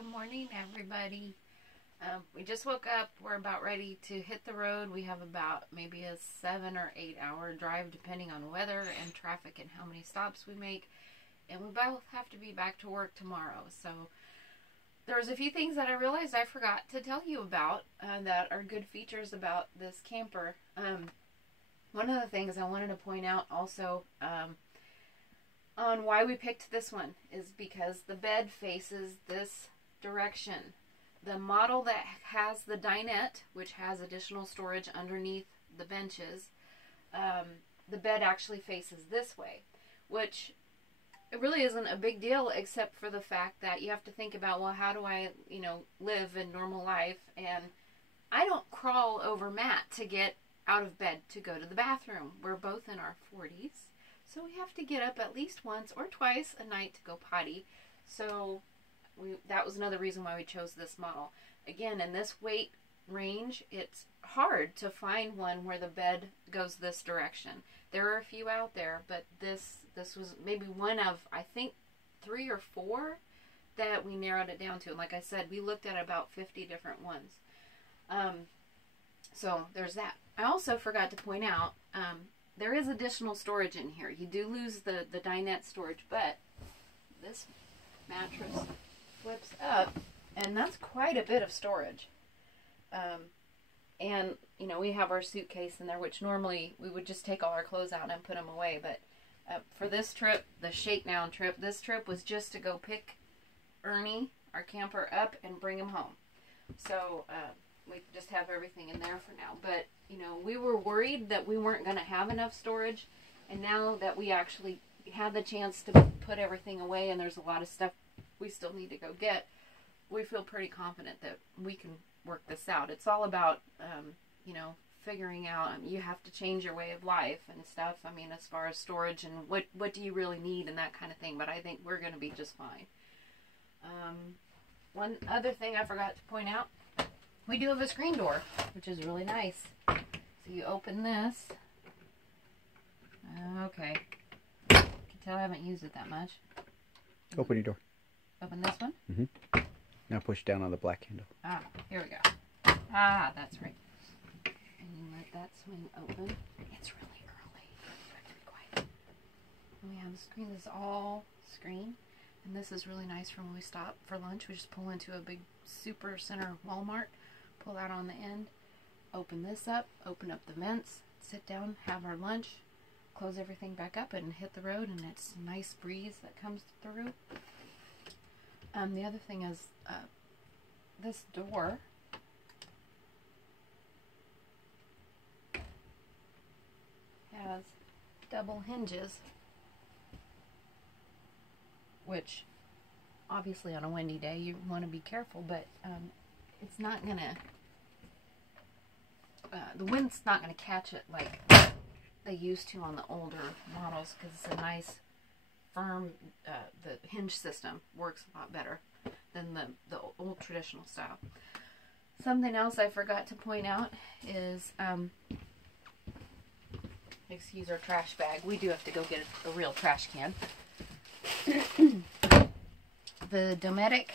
Good morning, everybody. We just woke up. We're about ready to hit the road. We have about maybe a 7 or 8 hour drive depending on weather and traffic and how many stops we make. And we both have to be back to work tomorrow. So there's a few things that I realized I forgot to tell you about that are good features about this camper. One of the things I wanted to point out also on why we picked this one is because the bed faces this direction. The model that has the dinette, which has additional storage underneath the benches, the bed actually faces this way, which it really isn't a big deal except for the fact that you have to think about, well, how do I, live in normal life? And I don't crawl over Matt to get out of bed to go to the bathroom. We're both in our 40s, so we have to get up at least once or twice a night to go potty. So that was another reason why we chose this model. Again, in this weight range, it's hard to find one where the bed goes this direction. There are a few out there, but this was maybe one of, I think, 3 or 4 that we narrowed it down to. And like I said, we looked at about 50 different ones. So there's that. I also forgot to point out, there is additional storage in here. You do lose the dinette storage, but this mattress flips up, and that's quite a bit of storage. And, we have our suitcase in there, which normally we would just take all our clothes out and put them away. But for this trip, the shakedown trip, this trip was just to go pick Ernie, our camper, up and bring him home. So we just have everything in there for now. But, we were worried that we weren't going to have enough storage. And now that we actually had the chance to put everything away, and there's a lot of stuff we still need to go get, we feel pretty confident that we can work this out. It's all about, figuring out, you have to change your way of life and stuff. I mean, as far as storage and what do you really need and that kind of thing. But I think we're going to be just fine. One other thing I forgot to point out, we do have a screen door, which is really nice. So you open this. Okay. You can tell I haven't used it that much. Open your door. Open this one? Mm-hmm. Now push down on the black handle. Ah, here we go. Ah, that's right. And you let that swing open. It's really early. You have to be quiet. And we have a screen. This is all screen. And this is really nice for when we stop for lunch. We just pull into a big super center Walmart. Pull out on the end. Open this up. Open up the vents. Sit down. Have our lunch. Close everything back up and hit the road. And it's a nice breeze that comes through. The other thing is this door has double hinges, which obviously on a windy day you want to be careful, but it's not gonna the wind's not gonna catch it like they used to on the older models, because it's a nice firm, the hinge system works a lot better than the old traditional style. Something else I forgot to point out is, excuse our trash bag. We do have to go get a real trash can. The Dometic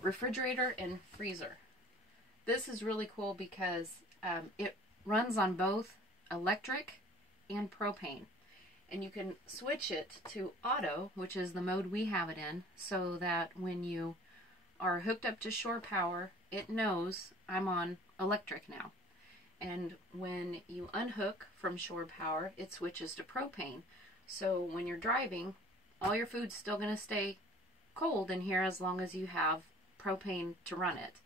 refrigerator and freezer. This is really cool because it runs on both electric and propane. And you can switch it to auto, which is the mode we have it in, so that when you are hooked up to shore power, it knows I'm on electric now. And when you unhook from shore power, it switches to propane. So when you're driving, all your food's still going to stay cold in here as long as you have propane to run it.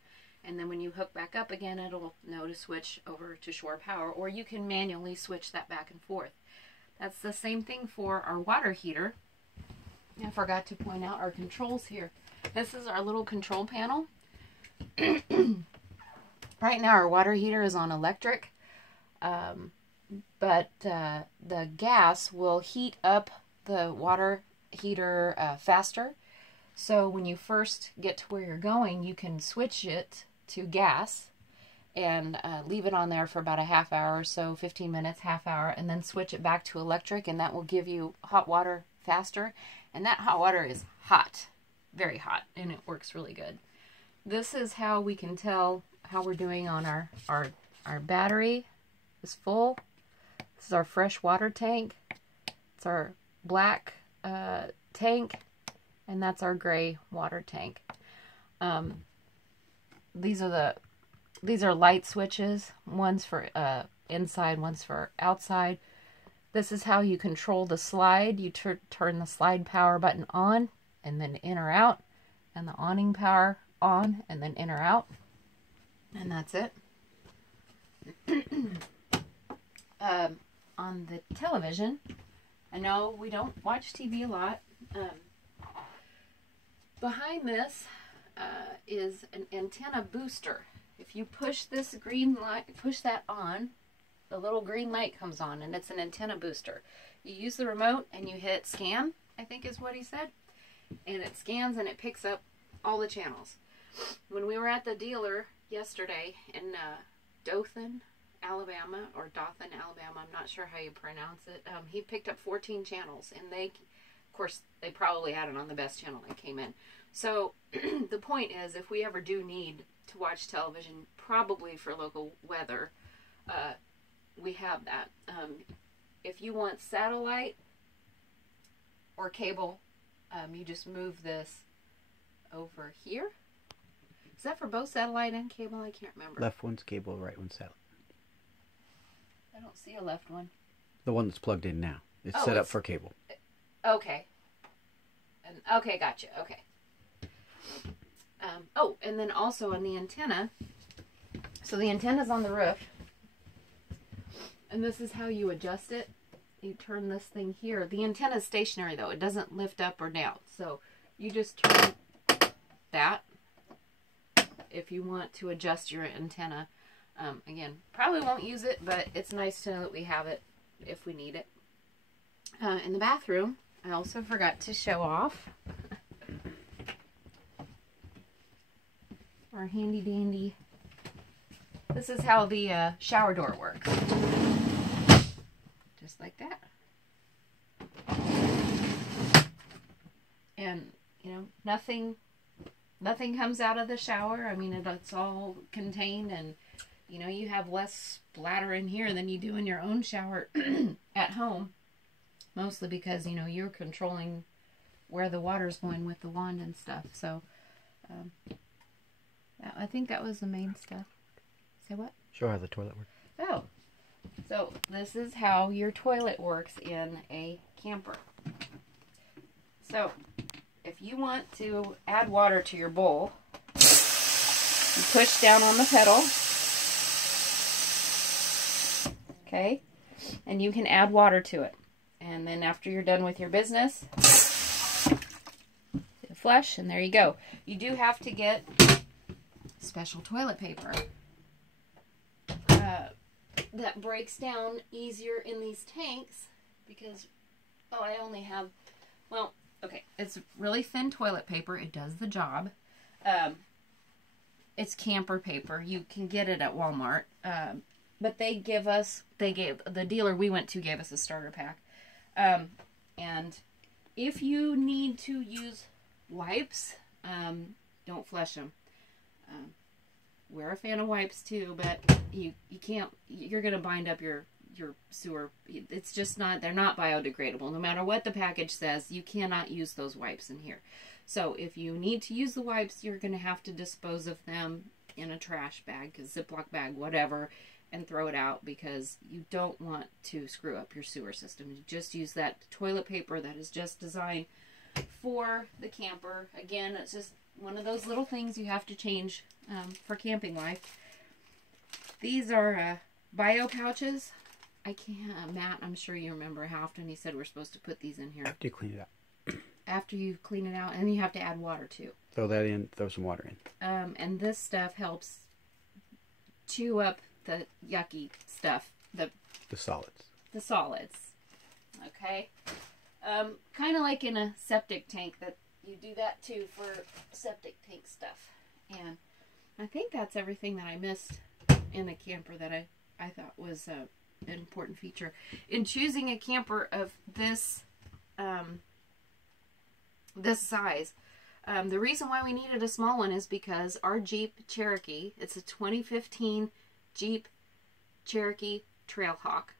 And then when you hook back up again, it'll know to switch over to shore power, or you can manually switch that back and forth. That's the same thing for our water heater. I forgot to point out our controls here. This is our little control panel. Right now our water heater is on electric, but the gas will heat up the water heater faster. So when you first get to where you're going, you can switch it to gas and leave it on there for about a half hour or so, 15 minutes, half hour, and then switch it back to electric, and that will give you hot water faster. And that hot water is hot. very hot, and it works really good. This is how we can tell how we're doing on our battery is full. This is our fresh water tank. It's our black tank, and that's our gray water tank. These are light switches. One's for inside, one's for outside. This is how you control the slide. You turn the slide power button on, and then in or out, and the awning power on, and then in or out, and that's it. On the television, I know we don't watch TV a lot. Behind this is an antenna booster. If you push this green light, push that on, the little green light comes on, and it's an antenna booster. You use the remote and you hit scan, I think is what he said, and it scans and it picks up all the channels. When we were at the dealer yesterday in Dothan, Alabama, or Dothan, Alabama, I'm not sure how you pronounce it, he picked up 14 channels, and they, of course, they probably had it on the best channel that came in. So the point is, if we ever do need to watch television, probably for local weather, we have that. If you want satellite or cable, you just move this over here. Is that for both satellite and cable? I can't remember. Left one's cable, right one's satellite. I don't see a left one. The one that's plugged in now. It's set up for cable. Okay. Okay, gotcha. Okay. Oh, and then also on the antenna. So the antenna's on the roof. And this is how you adjust it. You turn this thing here. The antenna is stationary, though. It doesn't lift up or down. So you just turn that if you want to adjust your antenna. Again, probably won't use it, but it's nice to know that we have it if we need it. In the bathroom, I also forgot to show off our handy dandy. This is how the shower door works. Just like that. And, you know, nothing comes out of the shower. I mean, it's all contained, and, you know, you have less splatter in here than you do in your own shower at home. Mostly because, you know, you're controlling where the water's going with the wand and stuff. So, I think that was the main stuff. Say what? Show how the toilet works. Oh. So, this is how your toilet works in a camper. So, if you want to add water to your bowl, you push down on the pedal. Okay? And you can add water to it. And then after you're done with your business, flush, and there you go. You do have to get special toilet paper that breaks down easier in these tanks because, I only have, okay, it's really thin toilet paper. It does the job. It's camper paper. You can get it at Walmart. But the dealer we went to gave us a starter pack. And if you need to use wipes, don't flush them. We're a fan of wipes too, but you can't, you're going to bind up your sewer. It's just not, they're not biodegradable. No matter what the package says, you cannot use those wipes in here. So if you need to use the wipes, you're going to have to dispose of them in a trash bag, a Ziploc bag, whatever, and throw it out because you don't want to screw up your sewer system. You just use that toilet paper that is just designed for the camper. Again, it's just one of those little things you have to change for camping life. These are bio pouches. I can't, Matt, I'm sure you remember how often he said we're supposed to put these in here. After you clean it out. After you clean it out, and you have to add water too. Throw that in, throw some water in. And this stuff helps chew up the yucky stuff. The solids. The solids. Okay? Kind of like in a septic tank, that you do that too for septic tank stuff. And I think that's everything that I missed in the camper that I thought was an important feature. In choosing a camper of this this size, The reason why we needed a small one is because our Jeep Cherokee, it's a 2015 Jeep Cherokee Trailhawk,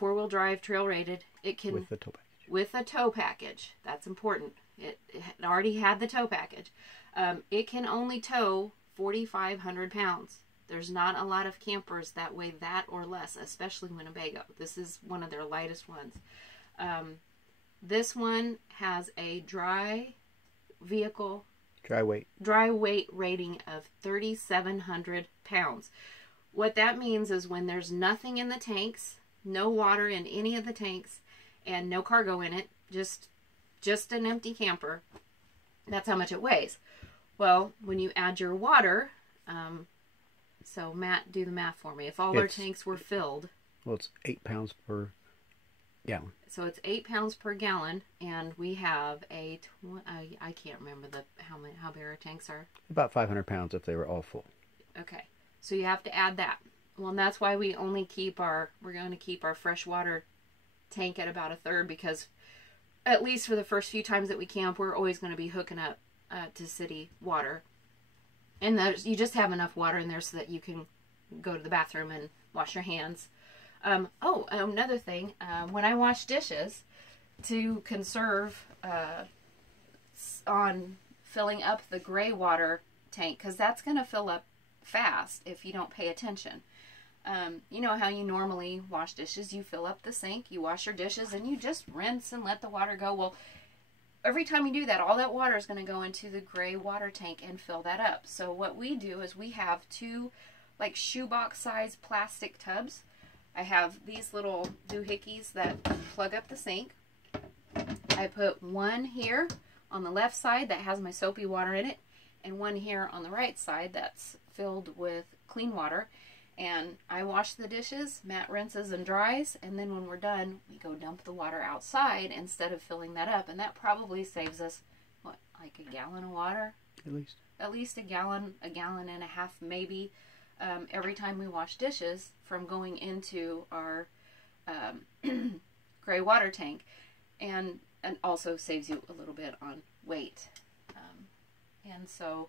4-wheel drive, trail rated. It can with the tow package. With a tow package. That's important. It already had the tow package. It can only tow 4,500 pounds. There's not a lot of campers that weigh that or less, especially Winnebago. This is one of their lightest ones. This one has a dry weight rating of 3,700 pounds. What that means is when there's nothing in the tanks, no water in any of the tanks, and no cargo in it, just an empty camper, that's how much it weighs. Well, when you add your water, so Matt, do the math for me. If all our tanks were filled. Well, it's 8 pounds per gallon. So it's 8 pounds per gallon, and we have I can't remember how big our tanks are. About 500 pounds if they were all full. Okay, so you have to add that. Well, and that's why we're going to keep our freshwater tank at about a third, because at least for the first few times that we camp, we're always going to be hooking up to city water. And you just have enough water in there so that you can go to the bathroom and wash your hands. Another thing, when I wash dishes, to conserve on filling up the gray water tank, because that's going to fill up fast if you don't pay attention. You know how you normally wash dishes, you fill up the sink, you wash your dishes, and you just rinse and let the water go. Well, every time you do that, all that water is going to go into the gray water tank and fill that up. So what we do is we have 2 like shoebox size plastic tubs. I have these little doohickeys that plug up the sink. I put one here on the left side that has my soapy water in it, and one here on the right side that's filled with clean water. And I wash the dishes, Matt rinses and dries, and then when we're done, we go dump the water outside instead of filling that up. And that probably saves us, what, like a gallon of water? At least. At least a gallon and a half maybe, every time we wash dishes from going into our gray water tank. And also saves you a little bit on weight. And so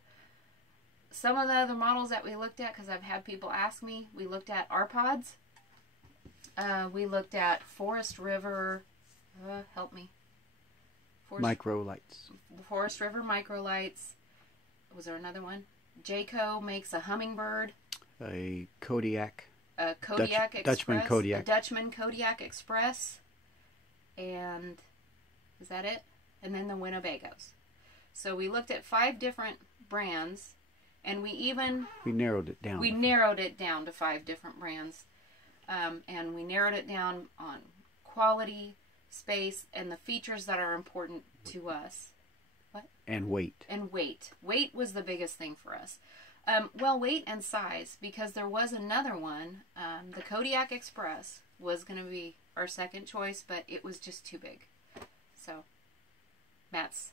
some of the other models that we looked at, because I've had people ask me, we looked at R-Pods. We looked at Forest River, help me. Micro lights. Forest River Micro Lights. Was there another one? Jayco makes a Hummingbird. A Kodiak. A Kodiak Express. Dutchman Kodiak. A Dutchman Kodiak Express. And is that it? And then the Winnebagos. So we looked at 5 different brands, and we narrowed it down. We narrowed it down to 5 different brands, and we narrowed it down on quality, space, and the features that are important to us. What? And weight. And weight. Weight was the biggest thing for us. Well, weight and size, because there was another one. The Kodiak Express was going to be our second choice, but it was just too big. So Matt's